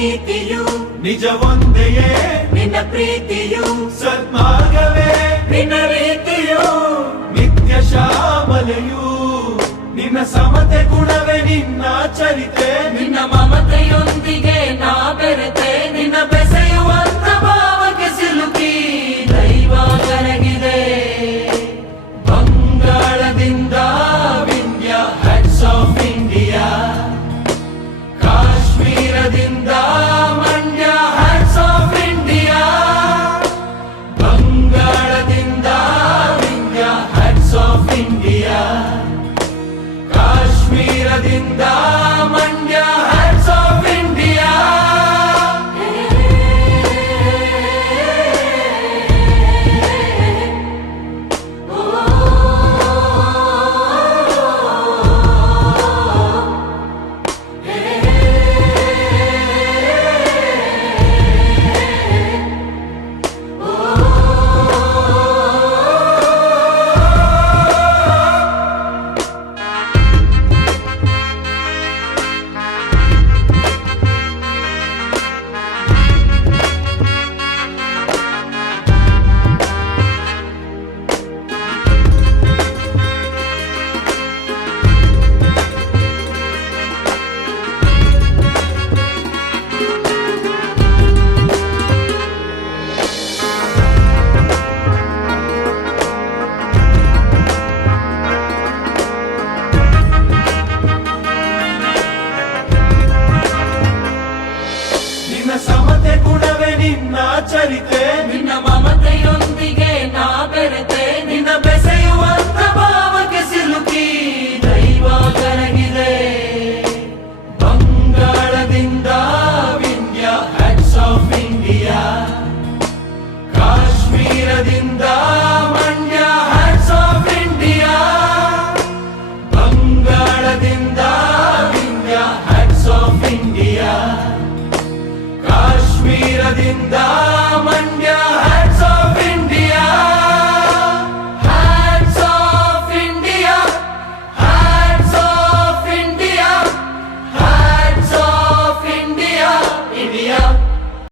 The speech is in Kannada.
ನೀತಿಯು ನಿಜ ಒಂದೆಯೇ ನಿನ್ನ ಪ್ರೀತಿಯು ಸನ್ಮಾರ್ಗವೇ ನಿನ್ನ ರೀತಿಯು ನಿತ್ಯ ಶ್ಯಾಮಲೆಯು ನಿನ್ನ ಸಮತೆ ಗುಣವೇ ನಿನ್ನ ಚರಿತೆ ನಿನ್ನ ಮಮತೆಯೊಂದಿಗೆ ನಾ ಬೆರೆತೆ ನಿನ್ನ ಬೆಸೆಯುವಂತ ಭಾವಕ್ಕೆ ಸಿಲುಕಿ ದೈವ ಕರಗಿದೆ ಬಂಗಾಳದಿಂದ ವಿಂಧ್ಯ ಹ್ಯಾಟ್ಸ್ ಆಫ್ ಇಂಡಿಯಾ ಕಾಶ್ಮೀರದಿಂದ ಮಂಡ್ಯ ಹ್ಯಾಟ್ಸ್ ಆಫ್ ಇಂಡಿಯಾ ಬಂಗಾಳದಿಂದ ವಿಂಧ್ಯ ಹ್ಯಾಟ್ಸ್ ಆಫ್ ಇಂಡಿಯಾ ಕಾಶ್ಮೀರದಿಂದ ಮಂಡ್ಯ ಹ್ಯಾಟ್ಸ್ ಆಫ್ ಇಂಡಿಯಾ ನಿನ್ನ ಸಮತೆ ಗುಣವೇ ನಿನ್ನ ಚರಿತೆ ನಿನ್ನ ಮಮತೆಯೊಂದಿಗೆ ನಾ ಬೆರೆತೆ ನಿನ್ನ ಬೆಸೆಯುವಂತ ಭಾವಕ್ಕೆ ಸಿಲುಕಿ ದೈವ ಕರಗಿದೆ ಬಂಗಾಳದಿಂದ ವಿಂಧ್ಯ ಹ್ಯಾಟ್ಸ್ ಆಫ್ ಇಂಡಿಯಾ ಕಾಶ್ಮೀರದಿಂದ ಮಂಡ್ಯ ಹ್ಯಾಟ್ಸ್ ಆಫ್ ಇಂಡಿಯಾ ಬಂಗಾಳದಿಂದ ವಿಂಧ್ಯ ಹ್ಯಾಟ್ಸ್ ಆಫ್ ಇಂಡಿಯಾ ಕಾಶ್ಮೀರದಿಂದ ಮಂಡ್ಯ